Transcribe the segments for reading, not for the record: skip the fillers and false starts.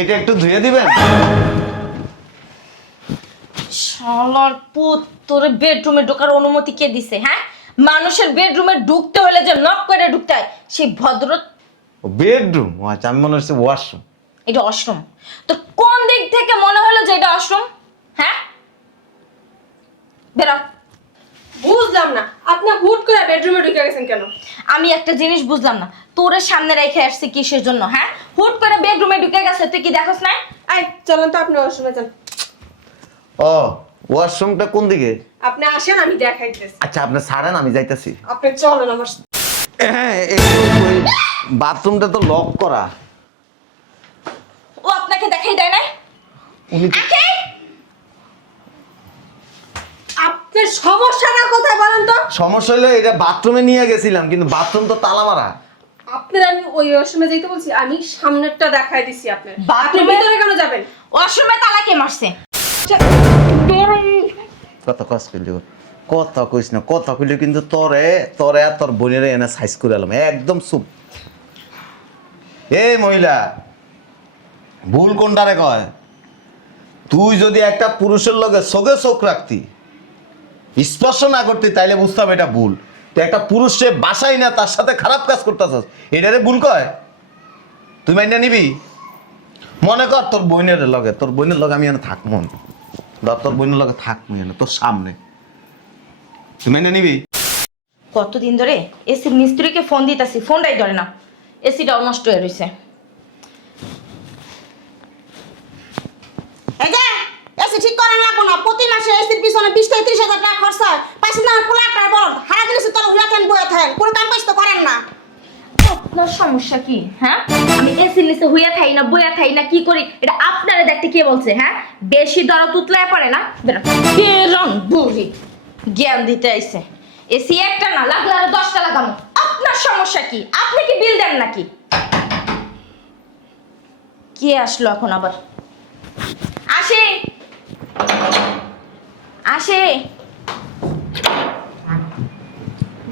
এটা একটু ধুয়ে দিবেন। শালার পুত, তোর বেডরুমে ঢোকার অনুমতি কে দিছে? হ্যাঁ, মানুষের বেডরুমে ঢুকতে হলে যে নক করে ঢুকতে হয়, সেই ভদ্র। বেডরুম? আচ্ছা, আমি মনে হচ্ছে ওয়াশরুম। এটা অশ্রম। তোর কোন দিক থেকে মনে হলো যে এটা অশ্রম? হ্যাঁ, বেরো। বুঝলাম না আপনি হুট করে বেডরুমে ঢুকে গেছেন কেন? আমি একটা জিনিস বুঝলাম না, তোর সামনে রেখে আসছে কিসের জন্য? হ্যাঁ, হুট করে বেডরুমে ঢুকে গেছে, তুই কি দেখোস না? এই চলেন তো আপনি ওয়াশরুমে যান। ও, ওয়াশরুমটা কোন দিকে? আপনি আসেন আমি দেখাইতেছি। আচ্ছা, আপনি ছাড়েন, আমি যাইতাছি। আপনি চলেন আমার সাথে। হ্যাঁ, বাথরুমটা তো লক করা। ও আপনাকে দেখাই দেয় না? উনি তো- আখি! আপনার সমস্যাটা কোথায় বলেন তো? সমস্যা হলো এটা বাথরুমে নিয়ে গেছিলাম, কিন্তু বাথরুম তো তালা মারা। আপনার আমি ওই ওয়াশরুমে যাইতে বলছি, আমি সামনেরটা দেখাই দিছি আপনার। আপনি বাথরুমে- ভিতরে কেন যাবেন? অশ্রমে তালা কে মারছে? কথা কস কইলি, কথা কইস না, কথা কইলি কিন্তু তোরে তোরে আর তোর বোনের এনে সাইজ করে এলাম একদম চুপ। এই মহিলা, ভুল কোনটারে কয়? তুই যদি একটা পুরুষের লগে চোখে চোখ রাখতি, স্পর্শ না করতি, তাইলে বুঝতাম এটা ভুল। তুই একটা পুরুষে বাসাই না, তার সাথে খারাপ কাজ করতেছস, এটারে ভুল কয়? তুই মাইনা নিবি? মনে কর তোর বোনের লগে আমি এনে থাকবো, ধর তোর বোনের লগে থাকবো এনে তোর সামনে, তুই মাইনা নিবি? কতদিন ধরে এসির মিস্ত্রিকে ফোন দিতেছি, ফোনটাই ধরে না। এসিটাও নষ্ট হয়ে রয়েছে। এই যে এসি ঠিক করেন লাগবো না, প্রতি মাসে এসির পিছনে 20-30 হাজার টাকা খরচ হয়। পাইছেন না আমার পোলাটার বল হারা দিলে তোর উড়া থাকেন বয়ে থাকেন, কোনো কাম কাজ তো করেন না। আপনার সমস্যা কি? হ্যাঁ, আমি এসির নিচে হুইয়া থাই না বইয়া থাই না কি করি, এটা আপনারা দেখতে কে বলছে? হ্যাঁ, বেশি দরদ তুতলায় পড়ে না। বেরো। কে রং বুড়ি জ্ঞান দিতে আইছে। এসি একটা না লাগলে আরো 10টা লাগানো। আপনার সমস্যা কি? আপনি কি বিল দেন নাকি? কে আসলো এখন আবার? আসে আসে।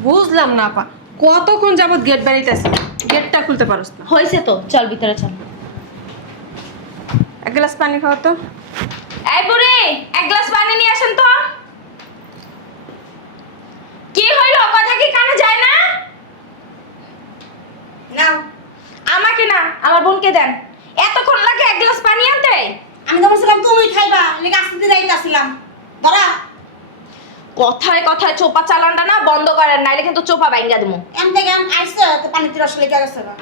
বুঝলাম না আপা, কতক্ষণ যাবত গেট বাড়িতেছে, গেটটা খুলতে পারোস না? হয়েছে তো, চল ভিতরে চল। এক গ্লাস পানি খাও তো। এই বুড়ি, এক গ্লাস পানি নিয়ে আসেন তো। কি হইলো? কথা কি কানে যায় না? নাও, আমাকে না, আমার বোনকে দেন। এতক্ষণ লাগে এক গ্লাস পানি আনতে? আমি তো বলছিলাম তুমি খাইবা, লেগে আসতে যাইতাছিলাম। ধরা কথায় কথায় চোপা চালানটা না বন্ধ করেন, নাইলে কিন্তু চোপা বাইঙ্গা দেবো। এম থেকে এম আইসে তো পানিতে রস লেগে গেছে না।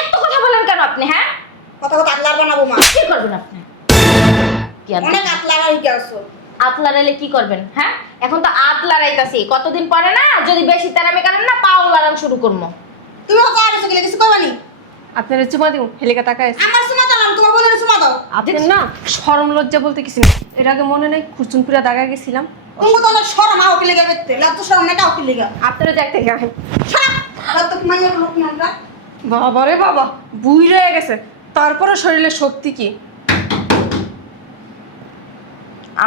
এত কথা বলেন কেন আপনি? হ্যাঁ, কথা কথা আতলার বানাবো মা, কি করবেন আপনি? কি অনেক আতলার হয়ে গেছো। আত লড়াইলে কি করবেন? হ্যাঁ, এখন তো আত লড়াইতাছি, কতদিন পরে না যদি বেশি তেরামি করেন না পাও লড়ান শুরু করবো। তুমি হতো আর কিছু কিছু করবানি। আপনার চুমা দিও, হেলিকা তাকায়। আমার সুমা দাও, তোমার বোনের সুমা দাও। আপনার না শরম লজ্জা বলতে কিছু নেই। এর আগে মনে নেই খুরচুনপুরা দাগা গেছিলাম, তুমি তো অনেক শরম আও কি লেগে বেতে, লাভ তো শরম নাই কাও কি লেগে। আপনারা দেখতে গেলেন। সারা তো মাইয়ার লোক না। বাবা রে বাবা, বুই রয়ে গেছে, তারপরে শরীরের শক্তি কি?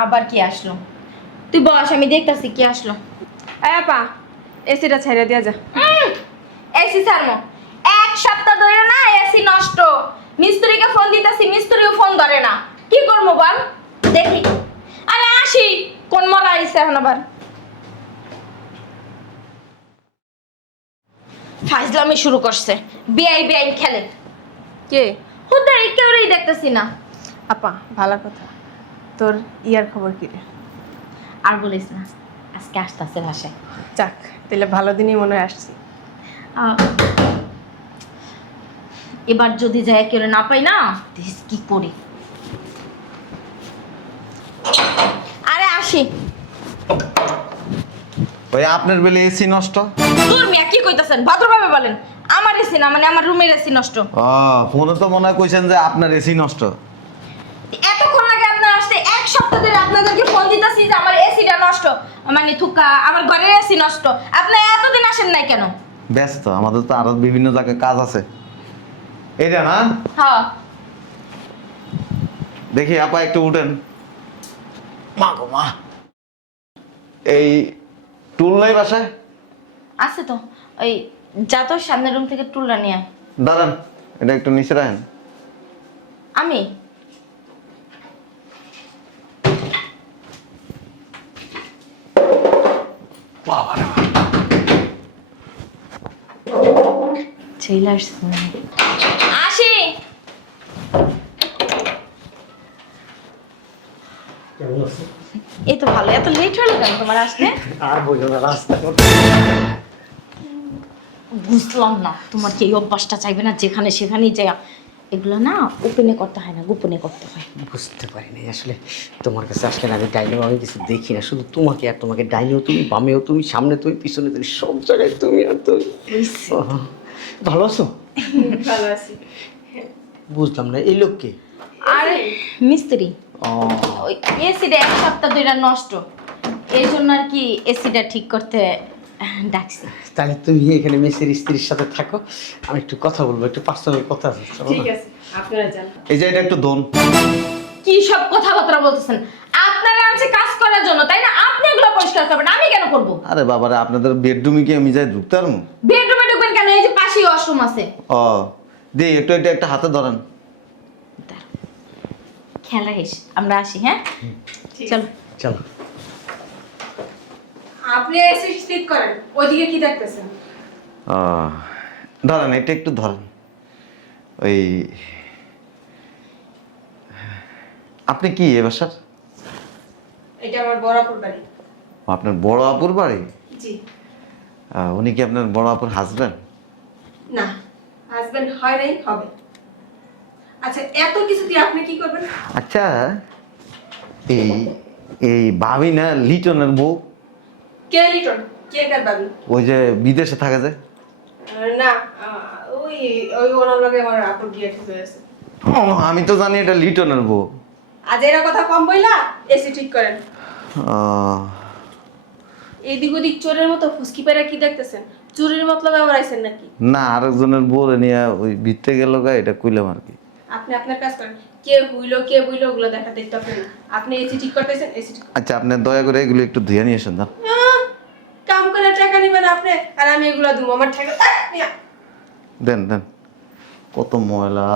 আবার কি আসলো? তুই বস, আমি দেখতাছি কি আসলো। এই আপা, এসিটা ছেড়ে দিয়া যা। এসি সারমো, এক সপ্তাহ ধরে না এসি নষ্ট। মিস্ত্রিকে ফোন দিতেছি, মিস্ত্রিও ফোন ধরে না। কি করবো বল? দেখি। আরে আসি, কোন মরা আইছে এখন আবার? ফাজলামি শুরু করছে, বিআই বিআই খেলে। কে? হুদাই কেউরেই দেখতেছি না। আপা ভালো কথা, তোর ইয়ার খবর কি রে? আর বলিস না, আজকে আসতেছে ভাষায়। যাক, তাহলে ভালো দিনই মনে হয় আসছি। এবার যদি যায় কেউ না পাই না, দেখ কি করি। আরে আসি। ওই আপনার বেলে এসি নষ্ট? দূর মিয়া, কি কইতাছেন? ভদ্রভাবে বলেন। আমার এসি না, মানে আমার রুমের এসি নষ্ট। ফোনে তো মনে হয় কইছেন যে আপনার এসি নষ্ট। এতক্ষণ লাগে আপনার আসতে, এক সপ্তাহ ধরে আপনাদেরকে ফোন দিতেছি যে আমার এসিটা নষ্ট, মানে থুকা আমার ঘরের এসি নষ্ট। আপনি এতদিন আসেন নাই কেন? ব্যস্ত, আমাদের তো আরো বিভিন্ন জায়গায় কাজ আছে। এইটা না, হ্যাঁ, দেখি আপা একটু উঠেন। মা গো মা, এই টুল নাই বাসায়? আছে তো। ওই যা তো সামনের রুম থেকে টুলটা নিয়ে আয়। দাঁড়ান, এটা একটু নিচে রাখেন। আমি চলে আসছি আসি। এই তো ভালো, এত লেট হলো কেন তোমার আসতে? আর বললো না রাস্তা বুঝলাম না তোমার যে এই অভ্যাসটা চাইবে না যেখানে সেখানেই যাই, এগুলো না ওপেনে করতে হয় না, গোপনে করতে হয়। বুঝতে পারিনি আসলে তোমার কাছে আসলে আমি ডাইনিও আমি কিছু দেখি না, শুধু তোমাকে আর তোমাকে ডাইনিও তুমি, বামেও তুমি, সামনে তুমি, পিছনে তুমি, সব জায়গায় তুমি আর তুমি। ওহ, ভালো আছো? ভালো আছি। বুঝলাম না এই লোককে। আরে মিস্ত্রি, ও ওই এসিটা 1 সপ্তাহ ধরে নষ্ট, এই জন্য আর কি এসিটা ঠিক করতে ডাকছি। তাহলে তুমি এখানে মেসের স্ত্রীর সাথে থাকো, আমি একটু কথা বলবো, একটু পার্সোনাল কথা আছে। চলো ঠিক না? আছে, আপনারা যান। এই যে এটা একটু দোন। কি সব কথাবার্তা বলতেছেন? আপনারা আনছে কাজ করার জন্য, তাই না? আপনি এগুলো পরিষ্কার করবেন, আমি কেন করব? আরে বাবারে, আপনাদের বেডরুমে কি আমি যাই ঢুকতে পারবো? বেডরুমে ঢুকবেন কেন? এই যে পাশেই ওয়াশরুম আছে। ও দে একটু এটা একটা হাতে ধরেন। খেয়াল রাখিস, আমরা আসি। হ্যাঁ চলো। চলো আপনি এসে ঠিক করেন, ওইদিকে কি দেখতেছেন? ধরেন এটা একটু ধরেন। ওই আপনি কি এ বাসার? এটা আমার বরাপুর বাড়ি। আপনার বড় আপুর বাড়ি? জি। উনি কি আপনার বড় আপুর হাজবেন্ড? না, হাজবেন্ড হয় নাই, হবে। আচ্ছা, এত কিছু দিয়ে আপনি কি করবেন? আচ্ছা, এই এই ভাবি না লিটনের বউ, কে লিটন? কে কার বাবি? ওই যে বিদেশে থাকে যে? না, ওই ওই ওনার লগে আমার আপুর বিয়ে ঠিক হয়েছে। ও, আমি তো জানি এটা লিটনের বউ। আজ এরা কথা কম বইলা এসি ঠিক করেন। আহ, এদিক ওদিক চোরের মতো ফুসকি পেরা কি দেখতেছেন? চুরির মতলব আবার আইছেন নাকি? না, আরেকজনের বউ নিয়ে ওই ভিতরে গেল গা, এটা কইলাম আর কি। আপনি আপনার কাজ করেন, কে হইলো কে বইলো ওগুলো দেখা দেখতে আপনি না। আপনি এসি ঠিক করতেছেন, এসি ঠিক আচ্ছা, আপনি দয়া করে এগুলো একটু ধুয়ে নিয়ে আসেন না। কাম করে টাকা নিবেন আপনি, আর আমি এগুলো দেবো আমার টাকা নিয়া। দেন দেন, কত ময়লা।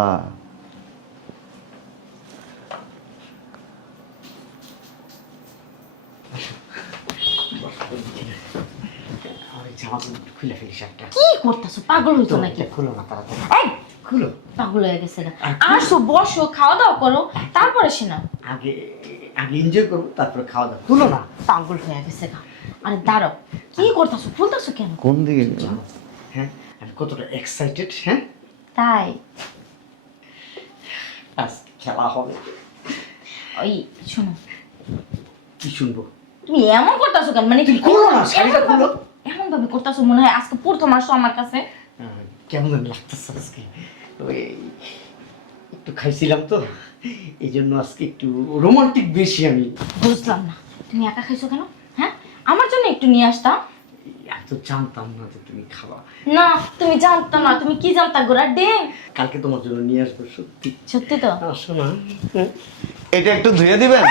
আমার এই জামা কাপড় খুলে ফেলিস একটা। কি করতেছো? পাগল হইছো নাকি? এটা খুলো না তাড়াতাড়ি, এই খুলো। পাগল হয়ে গেছে না? আসো, বসো, খাওয়া দাওয়া করো, তারপরে শোনা। আগে আগে এনজয় করবো, তারপরে খাওয়া দাওয়া। খুলো না। পাগল হয়ে গেছে না? আরে দাঁড়াও, কি করতেছো? খুলতেছো কেন? কোন দিকে? হ্যাঁ, আমি কতটা এক্সাইটেড। হ্যাঁ, তাই? আজ খেলা হবে। ওই শোনো, কি শুনবো? তুমি এমন করতেছো কেন? মানে তুমি খুলো না, শাড়িটা খুলো। এমন ভাবে করতেছো মনে হয় আজকে প্রথম আসছো আমার কাছে। কেমন যেন লাগতেছে আজকে। ওই একটু খাইছিলাম তো, এই জন্য আজকে একটু রোমান্টিক বেশি আমি। বুঝলাম না, তুমি একা খাইছো কেন? হ্যাঁ, আমার জন্য একটু নিয়ে আসতা। এত জানতাম না যে তুমি খাবা। না, তুমি জানতো না। তুমি কি জানতা গোড়া ডিম? কালকে তোমার জন্য নিয়ে আসবো, সত্যি। সত্যি তো? আসো না। এটা একটু ধুয়ে দিবেন।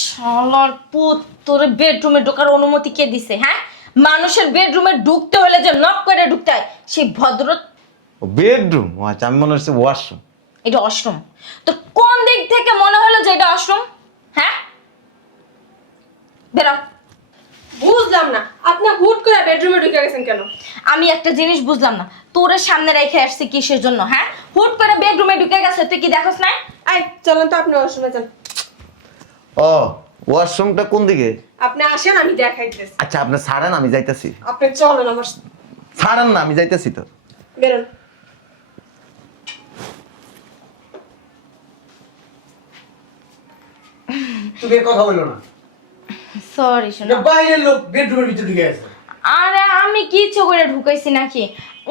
শালার পুত, তোর বেডরুমে ঢোকার অনুমতি কে দিছে? হ্যাঁ, মানুষের বেডরুমে ঢুকতে হলে যে নক করে ঢুকতে হয়, সেই ভদ্র। বেডরুম? আচ্ছা, আমি মনে হচ্ছে ওয়াশরুম। এটা অশ্রম। তোর কোন দিক থেকে মনে হলো যে এটা অশ্রম? হ্যাঁ, বেরো। বুঝলাম না, আপনি হুট করে বেডরুমে ঢুকে গেছেন কেন? আমি একটা জিনিস বুঝলাম না, তোর সামনে রেখে আসছে কিসের জন্য? হ্যাঁ, হুট করে বেডরুমে ঢুকে গেছে, তুই কি দেখোস না? আই চলেন তো, আপনি ওয়াশরুমে যান। ও, ওয়াশরুমটা কোন দিকে? আপনি আসেন, আমি দেখাইতেছি। আচ্ছা, আপনি ছাড়েন, আমি যাইতাছি। আপনি চলেন আমার সাথে। ছাড়েন না, আমি যাইতাছি তো। বেরোন। তুমি কথা বলো না। সরি শোনো। বাইরের লোক বেডরুমের ভিতরে ঢুকে গেছে। আরে আমি কি ইচ্ছে করে ঢুকাইছি নাকি?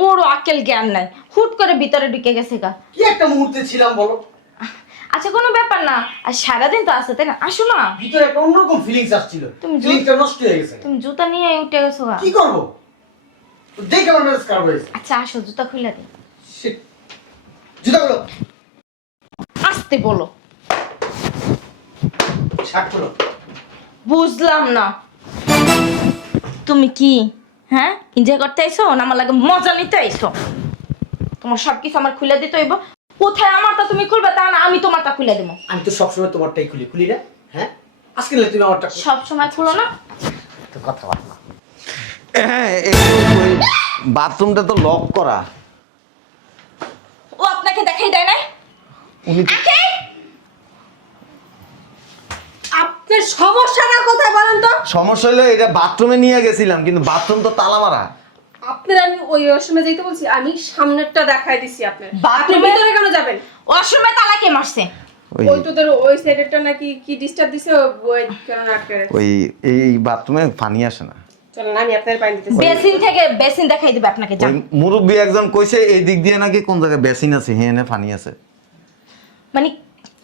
ওরও আক্কেল জ্ঞান নাই, হুট করে ভিতরে ঢুকে গেছে গা। কি একটা মুহূর্তে ছিলাম বলো। আচ্ছা, কোনো ব্যাপার না, আর সারাদিন তো আছে, তাই না? আসো না। ভিতরে একটা অন্যরকম ফিলিংস আসছিল, তুমি ফিলিংসটা নষ্ট হয়ে গেছে। তুমি জুতা নিয়ে উঠে গেছো গা। কি করব? দেখে আমার মেজাজ খারাপ হয়েছে। আচ্ছা আসো, জুতা খুলে দিই। Shit. জুতাগুলো আসতে বলো। শার্ট খুলো। বুঝলাম না, তুমি কি হ্যাঁ এনজয় করতে আইছো না আমার লাগে মজা নিতে আইছো? তোমার সবকিছু আমার খুলে দিতে হইব। কোথায় আমারটা তুমি খুলবে তা না আমি তোমারটা খুলে দেবো। আমি তো সবসময় তোমারটাই খুলি না, হ্যাঁ? আজকে না তুমি আমারটা সব সময় খুলো না। তো কথা বল না। হ্যাঁ, ওই বাথরুমটা তো লক করা। ও আপনাকে দেখাই দেয় না? উনি তো- আকে আপনার সমস্যাটা কোথায় বলেন তো? সমস্যা হলো এটা বাথরুমে নিয়ে গেছিলাম, কিন্তু বাথরুম তো তালা মারা। আপনার আমি ওই ওয়াশরুমে যাইতে বলছি, আমি সামনেরটা দেখাই দিছি আপনার। আপনি বাথরুমে- ভিতরে কেন যাবেন? ওয়াশরুমে তালা কে মারছে? ওই ওই তোদের ওই সাইডেরটা নাকি কি ডিস্টার্ব দিছে, ওই কারণে আটকে রাখছে। ওই এই বাথরুমে পানি আসে না। চলেন আমি আপনার পানি দিতেছি। বেসিন থেকে বেসিন দেখাই দিবে আপনাকে, ওই যান। মুরব্বী একজন কইছে এই দিক দিয়ে নাকি কোন জায়গায় বেসিন আছে, হেনে পানি আছে। মানে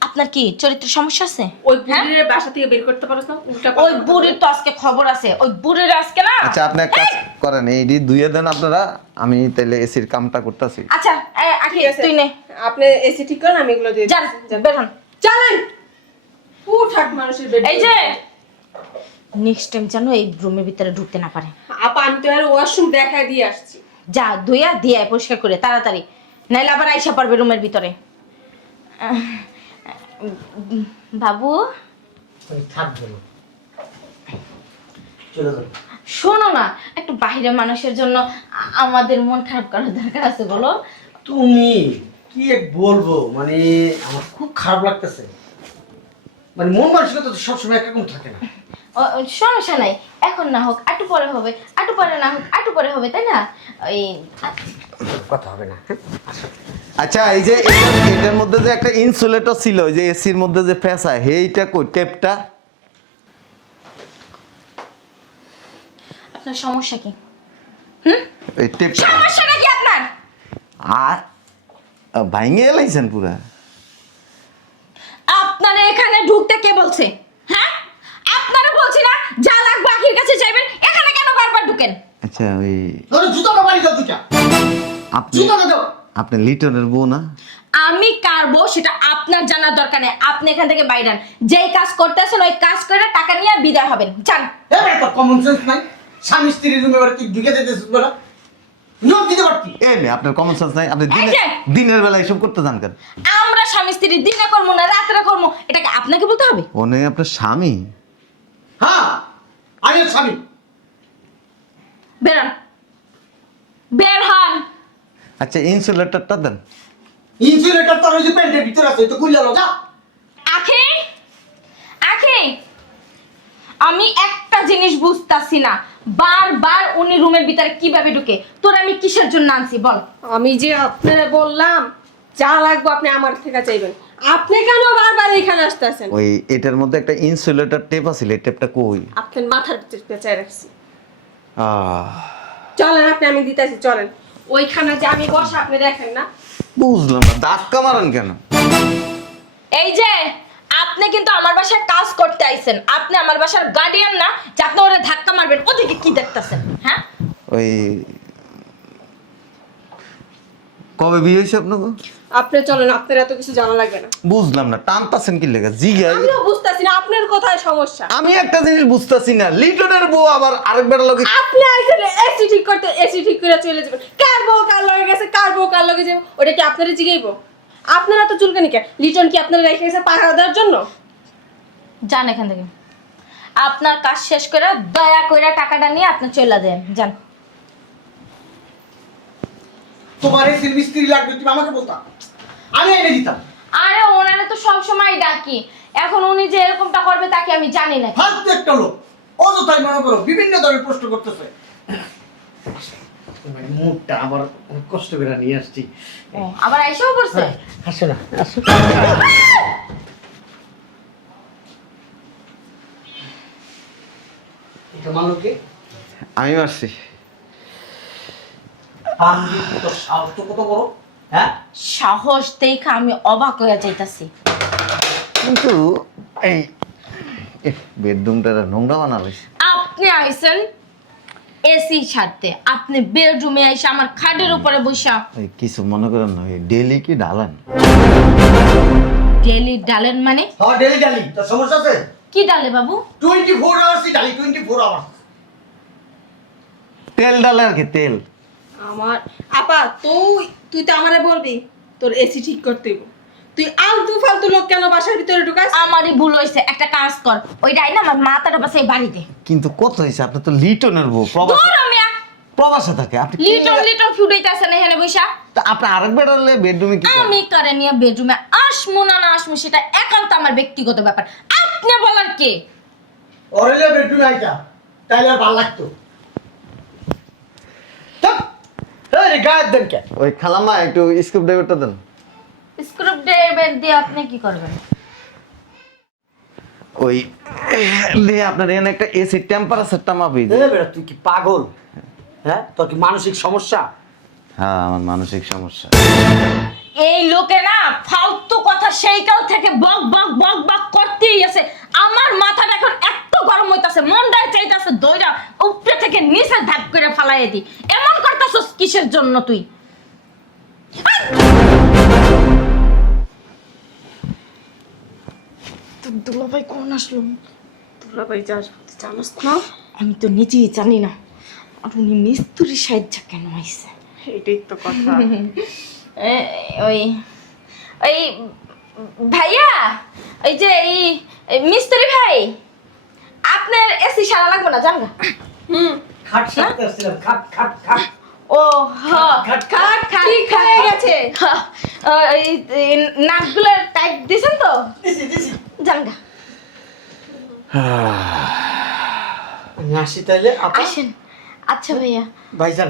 আপনার কি চরিত্র সমস্যা আছে? ওই হ্যাঁ? বুড়ির বাসা থেকে বের করতে পারছ না? উল্টা ওই বুড়ির তো আজকে খবর আছে, ওই বুড়ির আজকে না। আচ্ছা, আপনি এক কাজ করেন, এইটি ধুয়ে দেন আপনারা, আমি তাইলে এসির কামটা করতেছি। আচ্ছা আখি ঠিক আছে, তুই নে, আপনি এসি ঠিক করেন, আমি এগুলো দিয়ে যান দিচ্ছি। যান। বের হন। চলেন। উঠাক মানুষের বেড। এই যে নেক্সট টাইম যেন এই রুমের ভিতরে ঢুকতে না পারে। আপা আমি তো আর ওয়াশরুম দেখাই দিয়ে আসছি। যা ধুইয়া দিয়ে আয়, পরিষ্কার করে তাড়াতাড়ি, নাইলে আবার আইসা পড়বে রুমের ভিতরে। বাবু ওই থাকবে না, চলে যাবে। শোনো না, একটু বাইরের মানুষের জন্য আমাদের মন খারাপ করার দরকার আছে বলো? তুমি কি এক বলবো, মানে আমার খুব খারাপ লাগতেছে। মানে মন মানসিকতা তো সবসময় একরকম থাকে না। সমস্যা নাই, এখন না হোক একটু পরে হবে, একটু পরে না হোক একটু পরে হবে, তাই না? ওই কথা হবে না, হ্যাঁ? আসো। আচ্ছা, এই যে এটার মধ্যে যে একটা ইনসুলেটর ছিল, ওই যে এসির মধ্যে যে ফেসায়, এইটা কই টেপটা? আপনার সমস্যা কি? এই টেপটা সমস্যাটা কি আপনার? আর ভাঙে এলাইছেন পুরা। আপনারা এখানে ঢুকতে কে বলছে? হ্যাঁ, আপনারা বলছি না যা লাগবে আখির কাছে যাবেন, এখানে কেন বারবার ঢুকেন? আচ্ছা, ওই ধরো জুতোটা বাড়ি দাও দুটা, আপনি জুতোটা দাও। আপনি লিটনের বউ না? আমি কারবো সেটা আপনার জানার দরকার নেই, আপনি এখান থেকে বাইরে যান। যেই কাজ করতেছেন ওই কাজ করে টাকা নিয়ে বিদায় হবেন, যান। এবারে তো কমন সেন্স নাই, স্বামী স্ত্রীর রুমে বাড়ি তুই ঢুকে যেতেছিস বলা নিয়ম দিতে পারতি। এই মেয়ে, আপনার কমন সেন্স নাই? আপনি এই যে! দিনের বেলা এসব করতে যান কেন? আমরা স্বামী স্ত্রী দিনে করবো না রাত্রে করবো, এটাকে আপনাকে বলতে হবে? ওনে আপনার স্বামী? হ্যাঁ, আমি ওর স্বামী। বেরোন, বের হন। আচ্ছা, ইনসুলেটরটা দেন। ইনসুলেটর তোর ওই যে প্যান্টের ভিতরে আছে, তো খুলে লো, যা। আখি, আখি, আমি একটা জিনিস বুঝতাছি না, বারবার উনি রুমের ভিতরে কিভাবে ঢুকে? তোর আমি কিসের জন্য আনছি বল? আমি যে আপনারা বললাম যা লাগবে আপনি আমার থেকে চাইবেন, আপনি কেন বারবার এখানে আসতেছেন? ওই এটার মধ্যে একটা ইনসুলেটর টেপ আছে, এই টেপটা কই? আপনার মাথার ভিতরে পেঁচাই রাখছি। আহ, চলেন আপনি, আমি দিতেছি, চলেন। ওইখানে যে আমি বসা আপনি দেখেন না? বুঝলাম না, ধাক্কা মারান কেন? এই যে আপনি কিন্তু আমার বাসায় কাজ করতে আইছেন, আপনি আমার বাসার গার্ডিয়ান না যে আপনি ওরা ধাক্কা মারবেন। ওদিকে কি দেখতাছেন? হ্যাঁ, ওই কবে বিয়ে হয়েছে আপনাকে? আপনি চলেন, আপনার এত কিছু জানা লাগবে না। বুঝলাম না, টানতাছেন কি লেগে জিগাই? আমিও বুঝতেছি না আপনার কোথায় সমস্যা। আমি একটা জিনিস বুঝতাছি না, লিটনের বউ আবার আরেক বেটা লোকে। আপনি আইছেন এসি ঠিক করতে, এসি ঠিক করে চলে যাবেন। কার বউ কার লগে গেছে, কার বউ কার লগে যাবে, ওটা কি আপনারা জিগাইবো? আপনারা তো চুলকানি কে? লিটন কি আপনারা রেখে গেছে পাহারা দেওয়ার জন্য? যান এখান থেকে, আপনার কাজ শেষ করে দয়া করে টাকাটা নিয়ে আপনি চলে যান, যান। তোমার এই মিস্ত্রি লাগবে, তুমি আমাকে বলতাম, আমি এনে দিতাম। আরে ওনারে তো সব সময় ডাকি, এখন উনি যে এরকমটা করবে তাকে আমি জানি না। ফালতু একটা লোক, অযথাই মনে করো বিভিন্ন ধরনের প্রশ্ন করতেছে। মুখটা আবার কষ্ট করে নিয়ে আসছি। ও, আবার আইসাও পড়ছে। আসো না, আসো। এটা মালকে আমি মারছি। তোর সাহস তো কত বড়, হ্যাঁ? সাহস দেখে আমি অবাক হয়ে যাইতাছি। কিন্তু এই বেডরুমটা নোংরা বানালে। আপনি আইছেন এসি ছাড়তে, আপনি বেডরুমে এসে আমার খাটের উপরে বসা কিছু মনে করেন না, ডেলি কি ডালান? ডেলি ডালেন মানে? হ্যাঁ, ডেলি ডালি, তোর সমস্যা আছে? কি ডালে বাবু? 24 আওয়ার্স ডালি, 24 আওয়ার্স। তেল ডালে আর কি, তেল। আমার আপা তুই তুই তো আমারে বলবি তোর এসি ঠিক করতে হইব। তুই আলতু ফালতু লোক কেন বাসার ভিতরে ঢুকাস? আমারই ভুল হয়েছে, একটা কাজ কর, ওইটাই না আমার মাথাটা বাসে বাড়িতে। কিন্তু কত হয়েছে, আপনি তো লিটনের বউ, প্রবাসে দূর মিয়া, প্রবাসে থাকে, আপনি কি লিটন নিয়ে- লিটন ফুটাইতেছে না এখানে বৈশা। তা আপনি আরেক বেড়ালে বেডরুমে কি করেন? আমি করে নিয়ে বেডরুমে আসমু না না আসমু সেটা একান্ত আমার ব্যক্তিগত ব্যাপার, আপনি বলার কে? অরেলে বেডরুম আইতা তাইলে আর ভালো লাগতো। থাক, এই গায়ের দেন কে? ওই খালাম্মা একটু স্কুপ ড্রাইভারটা দেন। স্ক্রুপ ড্রাইভার দিয়ে আপনি কি করবেন? ওই আপনার এখানে একটা এসি টেম্পারেচারটা মাপি। এ বেটা তুই কি পাগল? হ্যাঁ, তোর কি মানসিক সমস্যা? হ্যাঁ, আমার মানসিক সমস্যা। এই লোকে না ফালতু কথা সেই কাল থেকে বক বক বক বক করতেই আছে। আমার মাথাটা এখন এত গরম হইতাছে, মনটাই চাইতাছে দইরা উপরে থেকে নিচে ধাপ করে ফালাইয়ে দি। এমন করতাছস কিসের জন্য তুই? তোর দুলাভাই কোন আসলো? দুলাভাই যা জানোস না, আমি তো নিজেই জানি না, আর উনি মিস্ত্রি সাহায্য কেন আইছে? এটাই তো কথা। ওই ওই ভাইয়া, ওই যে এই মিস্ত্রি ভাই, আপনার এসি সারা লাগবে না জানগা। খাট সারতে আসছিলাম, খাট খাট খাট। ও হ্যাঁ, খাট, খাট খাট ঠিক হয়ে গেছে। এই নাটগুলো টাইট দিছেন তো দিছি দিছি। জানগা। আমি আসি তাইলে আপা। আসেন। আচ্ছা ভাইয়া। ভাইজান,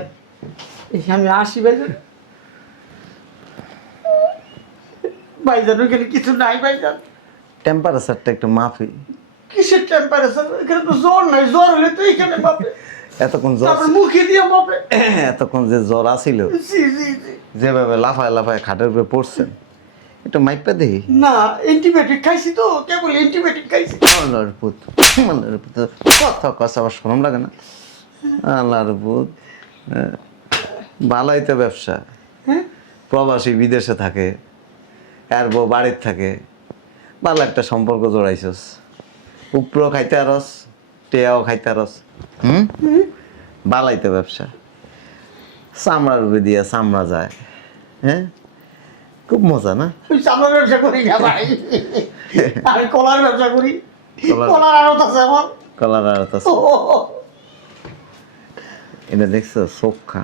এই আমি আসি ভাইজান। ভাইজান ওখানে কিছু নাই ভাইজান। টেম্পারেচারটা একটু মাপি। কিসের টেম্পারেচার? এখানে তো জ্বর নাই, জ্বর হলে তো এখানে মাপে। এতক্ষণ জ্বর তারপর মুখে দিয়ে মাপে। এতক্ষণ যে জ্বর আসিল, জি জি জি। যেভাবে লাফায় লাফায় খাটের উপরে পড়ছেন, একটু মাইপা দেখি। না, অ্যান্টিবায়োটিক খাইছি তো, কেবল অ্যান্টিবায়োটিক খাইছি। আল্লাহর পুত, আল্লাহর পুত, কথা কষা আবার শরম লাগে না? আল্লাহর পুত, ভালোই তো ব্যবসা। হ্যাঁ, প্রবাসী বিদেশে থাকে, আর বউ বাড়ির থাকে, ভালো একটা সম্পর্ক জোড়াইছস। উপরও খাইতে আরস, টেয়াও খাইতে আরস। ভালাই তো ব্যবসা। চামড়ার উপরে দিয়ে চামড়া যায়, হ্যাঁ, খুব মজা না? ওই চামড়ার ব্যবসা করি না ভাই, আমি কলার ব্যবসা করি। কলার- কলার আড়ত আছে আমার। কলার আর তো ও, ও, ও। এটা দেখছো চোখা?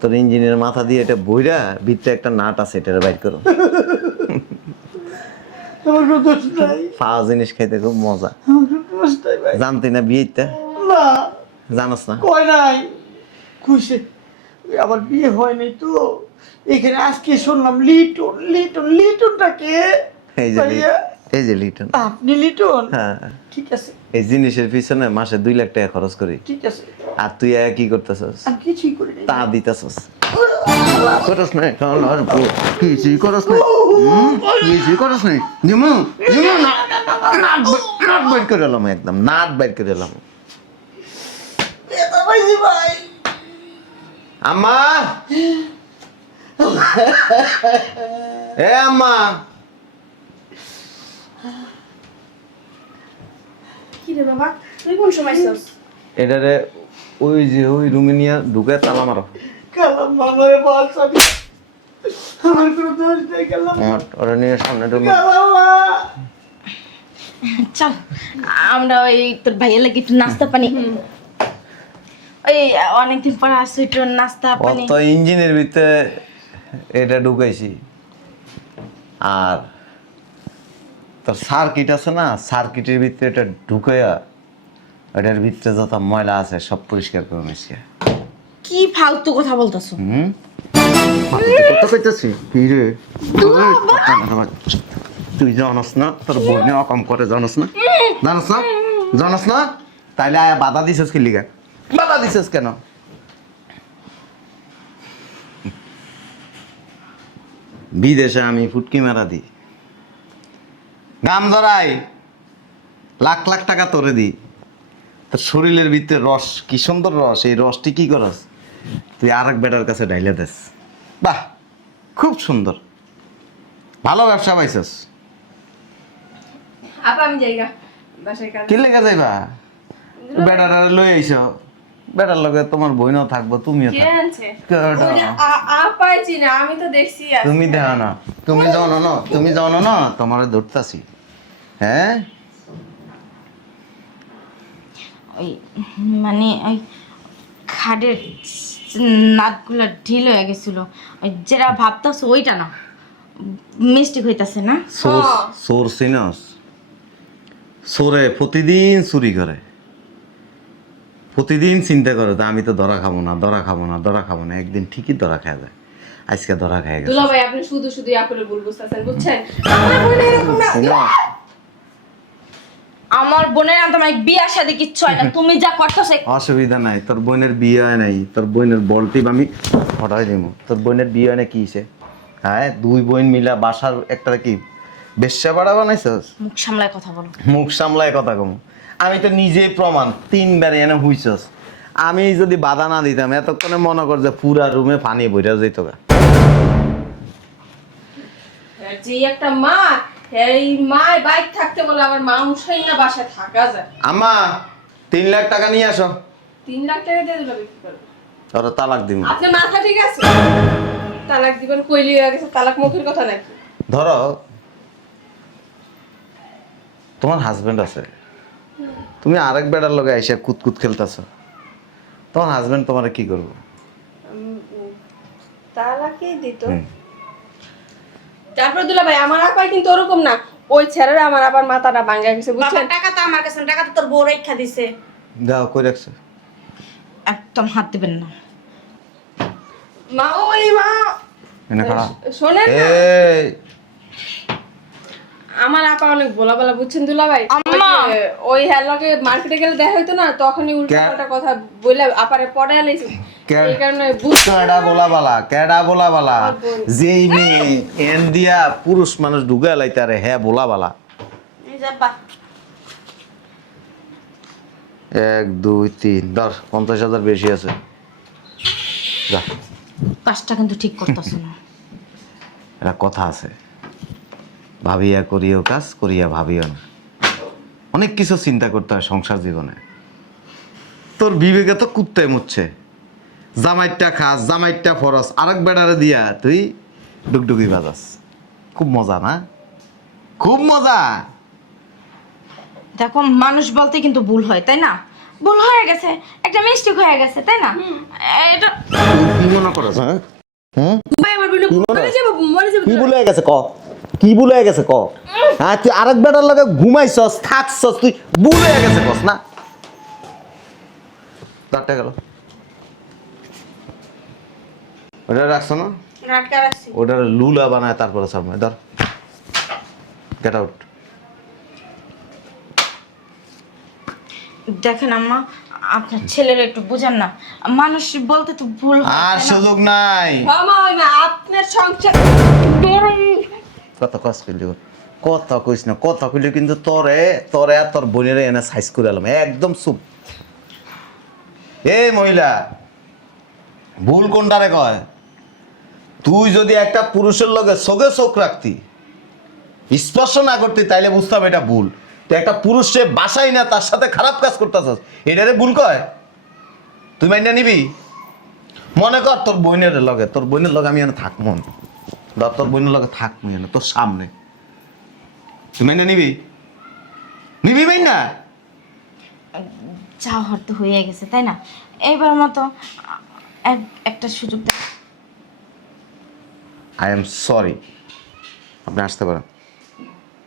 তোর ইঞ্জিনের মাথা দিয়ে এটা বইরা ভিতরে একটা নাট আছে, এটা বাইর করো। আমার কোনো দোষ নাই, পাওয়া জিনিস খাইতে খুব মজা। আমার কোনো দোষ নাই ভাই। জানতি না বিয়েতে? না, জানোস না? কয় নাই, খুশি। আমার বিয়ে হয় নাই তো, এখানে আজকে শুনলাম লিটন। লিটন, লিটনটা কে? এই যে ভাইয়া, এই যে লিটন। আপনি লিটন? হ্যাঁ, ঠিক আছে, এই জিনিসের পিছনে মাসে 2 লাখ টাকা খরচ করি, ঠিক আছে। আর তুই কি করতেছস? আমি কিছুই করি নাই। তা দিতেছস। করস না, কিছুই করস না, কিছুই করস না। নিমু নিমু না, নাট বাইর করে এলাম, একদম নাট বাইর করে এলাম। এটা পাইছি ভাই। আম্মা, এ আম্মা, কি রে বাবা, তুই কোন সময় আইছস? এটারে ওই যে ওই রুমে নিয়ে ঢুকে তালা মারো। কালাম মামারে বলছ আমি, আমার কোনো দোষ নেই কালাম। ওরা নিয়ে সামনে ঢুকলো। কালামা, চল আমরা ওই তোর ভাইয়ের লাগে একটু নাস্তা পানি, ওই অনেকদিন পর আসছো, একটু নাস্তা পানি। অত ইঞ্জিনের ভিতরে এটা ঢুকাইছি, আর তোর সার্কিট আছে না, সার্কিটের ভিতরে এটা ঢুকাইয়া এটার ভিতরে যত ময়লা আছে সব পরিষ্কার করে নিয়েছি। কি ফালতু কথা বলতেছো? কথা কইতেছি কি রে? তুই জানাস না তোর বোনে অকম করে, জানাস না? জানাস না? জানাস না? তাইলে আয়া বাধা দিছিস কি লিগা? বাধা দিছিস কেন? বিদেশে আমি ফুটকি মারা দিই, গাম ধরাই, লাখ লাখ টাকা তোরে দিই, তোর শরীরের ভিতরে রস, কি সুন্দর রস, এই রসটি কি করস তুই আরেক বেটার কাছে ডাইলে দেস। বাহ, খুব সুন্দর, ভালো ব্যবসা পাইছস। আপা আমি জায়গা বাসায় কাজ। কি লেগে যাইবা? বেটারা লই আইছ, বেটার লগে তোমার বোনও থাকবো, তুমিও কে থাকবে। আনছে কেডা? ওই যে পাইছি না, আমি তো দেখছি আজকে। তুমি দেখো না, তুমি জানো না, তুমি জানো না, তোমার ধরতাছি। হ্যাঁ, ওই মানে ওই খাটের নাটগুলো ঢিল হয়ে গেছিল, ওই যেটা ভাবতাছ ওইটা না, মিস্টেক হইতাছে না। সোর সোর সিনস, সোরে প্রতিদিন চুরি করে, প্রতিদিন চিন্তা করে তো আমি তো ধরা খাবো না, ধরা খাবো না, ধরা খাবো না, একদিন ঠিকই ধরা খাওয়া যায়। আজকে ধরা খেয়ে গেছে। দুলা ভাই আপনি শুধু শুধু আপুরে ভুল বুঝতেছেন, বুঝছেন? আমার বোনের এরকম না। সিনস, আমার বোনের আনতে আমার বিয়ার সাথে কিচ্ছু হয় না, তুমি যা করতেছো। অসুবিধা নাই, তোর বোনের বিয়ে হয় নাই, তোর বোনের বলটিপ আমি হটাই দিব। তোর বোনের বিয়ে হয় না কি হইছে? হ্যাঁ, দুই বোন মিলা বাসার একটা কি বেশ্যা বাড়া বানাইছস? মুখ সামলায় কথা বলো। মুখ সামলায় কথা কম। আমি তো নিজেই প্রমাণ, 3 বার এনে হুইছস। আমি যদি বাধা না দিতাম এতক্ষণে মনে কর যে পুরা রুমে পানি বইরা যেত গা। আর যে একটা মা, এই মায় বাইক থাকতে বলে আমার মা মুশাই না বাসায় থাকা যায়। আম্মা 3 লাখ টাকা নিয়ে আসো, 3 লাখ টাকা দিয়ে দিলাম কি করবো? তোর তালাক দিব। আপনার মাথা ঠিক আছে? তালাক দিবেন কইলি হয়ে গেছে, তালাক মুখের কথা নাকি? ধরো তোমার হাজবেন্ড আছে, তুমি আরেক বেড়ার লগে আইসা কুতকুত খেলতেছ, তোমার হাজবেন্ড তোমার কি করবো? তালাকই দিত। হুম। তারপর দুলা ভাই আমার আপাই কিন্তু ওরকম না, ওই ছেলেরা আমার আবার মাথাটা ভাঙা গেছে, বাবা বুঝছেন? টাকা তো আমার কাছে না, টাকা তো তোর বউ রেখা দিছে। দাও কই রাখছো? একদম হাত দিবেন না। মা ওই মা এনে খাড়া। শোনেন না, এই আমার আপা অনেক বলা বলা, বুঝছেন দুলা ভাই? আম্মা! ওই হ্যালোকে মার্কেটে গেলে দেখা হইতো না, তখনই উল্টা পাল্টা কথা বলে আপারে পড়ে আলাইছে। কে- এই কারণে কেডা বলা বালা, কেডা বলা বালা, যেই মেয়ে এন দিয়া পুরুষ মানুষ ঢুকে লাইতারে হ্যাঁ বলা বালা। এই যাবা 1 2 3 ধর 50,000 বেশি আছে, যা। কাজটা কিন্তু ঠিক করতেছো না। এটা কথা আছে, ভাবিয়া করিও কাজ, করিয়া ভাবিও না। অনেক কিছু চিন্তা করতে হয় সংসার জীবনে। তোর বিবেকে তো কুত্তায় মুচ্ছে, জামাইটা খাস, জামাইটা ফরস, আরেক বেড়ারে দিয়া তুই ডুগডুগি বাজাস। খুব মজা না? খুব মজা। দেখো মানুষ বলতে কিন্তু ভুল হয়, তাই না? ভুল হয়ে গেছে, একটা মিস্টেক হয়ে গেছে, তাই না? এটা কি মনে করছ? হ্যাঁ, ভাই আমার বিনু মরে যাবো, মরে যাবো। কি ভুলে গেছে ক? কি ভুলে গেছে ক? হ্যাঁ, তুই আরেক বেটার লগে ঘুমাইছস, থাকছস, তুই ভুলে গেছে কস না? তারটা গেল ওটা রাখছো না? রাটকা রাখছি। ওটার লুলা বানায় তারপরে সামনে ধর, গেট আউট। দেখেন আম্মা, আপনার ছেলের একটু বুঝান না, মানুষ বলতে তো ভুল হয়, আর তাই না? সুযোগ নাই। মামা ওই মা আপনার সংসার কথা কস কইলি, কথা কইস না, কথা কইলি কিন্তু তোরে তোরে আর তোর বোনের এনে সাইজ করে এলাম একদম চুপ। এই মহিলা, ভুল কোনটারে কয়? তুই যদি একটা পুরুষের লগে চোখে চোখ রাখতি, স্পর্শ না করতি, তাইলে বুঝতাম এটা ভুল। তুই একটা পুরুষে বাসাই না, তার সাথে খারাপ কাজ করতেছস, এটারে ভুল কয়? তুই মাইনা নিবি? মনে কর তোর বোনের লগে, তোর বোনের লগে আমি এনে থাকবো, ধর তোর বোনের লগে থাকবো এনে তোর সামনে, তুই মাইনা নিবি? নিবি মাইনা? যা হওয়ার তো হয়ে গেছে, তাই না? এইবার মতো একটা সুযোগ দেন। আই এম সরি, আপনি আসতে পারেন।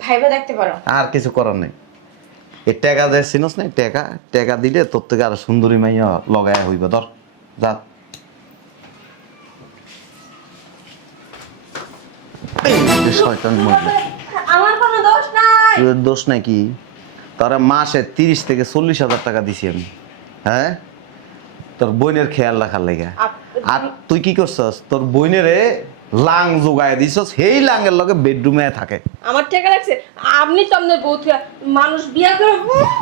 ভাইবা দেখতে পারো। আর কিছু করার নেই। এই টাকা যে চিনস নাই, টাকা টাকা দিলে তোর থেকে আরো সুন্দরী মাইয়া লগায় হইব। ধর যা। এই শয়তান মহিলা, আমার কোনো দোষ নাই। তোর দোষ নাকি? তারা মাসে 30 থেকে 40,000 টাকা দিছি আমি, হ্যাঁ, তোর বোনের খেয়াল রাখার লেগে। আর তুই কি করছস? তোর বোনেরে লাং জোগায় দিছস, সেই লাঙের লগে বেডরুমে থাকে। আমার টাকা লাগছে, আপনি তো আপনার বউ থুয়া মানুষ বিয়া করে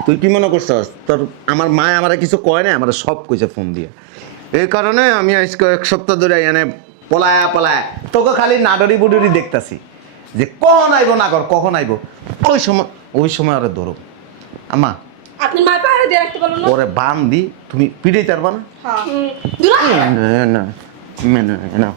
তুই কি মনে করছস তোর আমার মা আমারে কিছু কয় না? আমার সব কইছে ফোন দিয়ে। এই কারণে আমি আজকে 1 সপ্তাহ ধরে এনে পলায়া পলায়া তোকে খালি নাডরি বুডরি দেখতাছি যে কখন আইব না কর, কখন আইব। ওই সময় আরে ধরো আম্মা আপনার মা পাহারা দিয়ে রাখতে পারলো না ওরে বান্ধি তুমি পিড়ে চারবা না হ্যাঁ দুলা না না না না